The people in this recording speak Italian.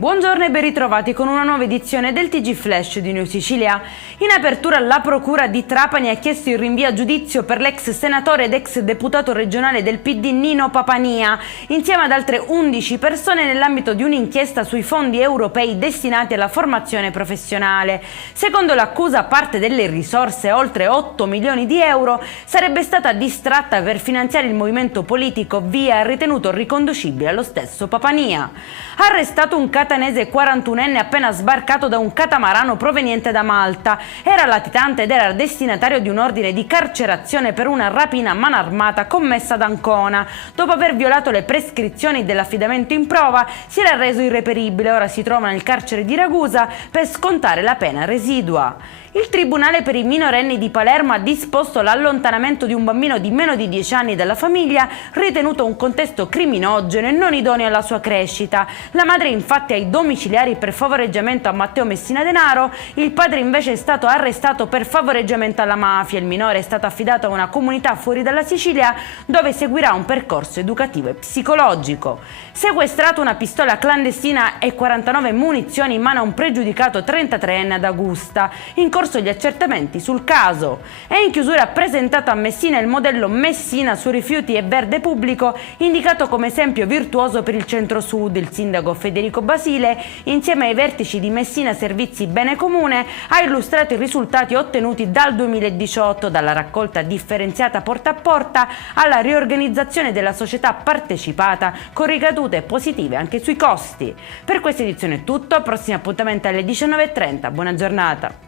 Buongiorno e ben ritrovati con una nuova edizione del TG Flash di New Sicilia. In apertura la Procura di Trapani ha chiesto il rinvio a giudizio per l'ex senatore ed ex deputato regionale del PD Nino Papania, insieme ad altre 11 persone nell'ambito di un'inchiesta sui fondi europei destinati alla formazione professionale. Secondo l'accusa, parte delle risorse, oltre 8 milioni di euro, sarebbe stata distratta per finanziare il movimento politico via ritenuto riconducibile allo stesso Papania. Arrestato un catanese 41enne appena sbarcato da un catamarano proveniente da Malta. Era latitante ed era destinatario di un ordine di carcerazione per una rapina a mano armata commessa ad Ancona. Dopo aver violato le prescrizioni dell'affidamento in prova, si era reso irreperibile. Ora si trova nel carcere di Ragusa per scontare la pena residua. Il Tribunale per i minorenni di Palermo ha disposto l'allontanamento di un bambino di meno di 10 anni dalla famiglia, ritenuto un contesto criminogeno e non idoneo alla sua crescita. La madre infatti ha i domiciliari per favoreggiamento a Matteo Messina Denaro, il padre invece è stato arrestato per favoreggiamento alla mafia. Il minore è stato affidato a una comunità fuori dalla Sicilia dove seguirà un percorso educativo e psicologico. Sequestrato una pistola clandestina e 49 munizioni in mano a un pregiudicato 33enne ad Augusta. In corso gli accertamenti sul caso. È in chiusura presentato a Messina il modello Messina su rifiuti e verde pubblico, indicato come esempio virtuoso per il centro-sud. Il sindaco Federico Basile, insieme ai vertici di Messina Servizi Bene Comune, ha illustrato i risultati ottenuti dal 2018, dalla raccolta differenziata porta a porta alla riorganizzazione della società partecipata, con ricadute positive anche sui costi. Per questa edizione è tutto, prossimo appuntamento alle 19:30. Buona giornata.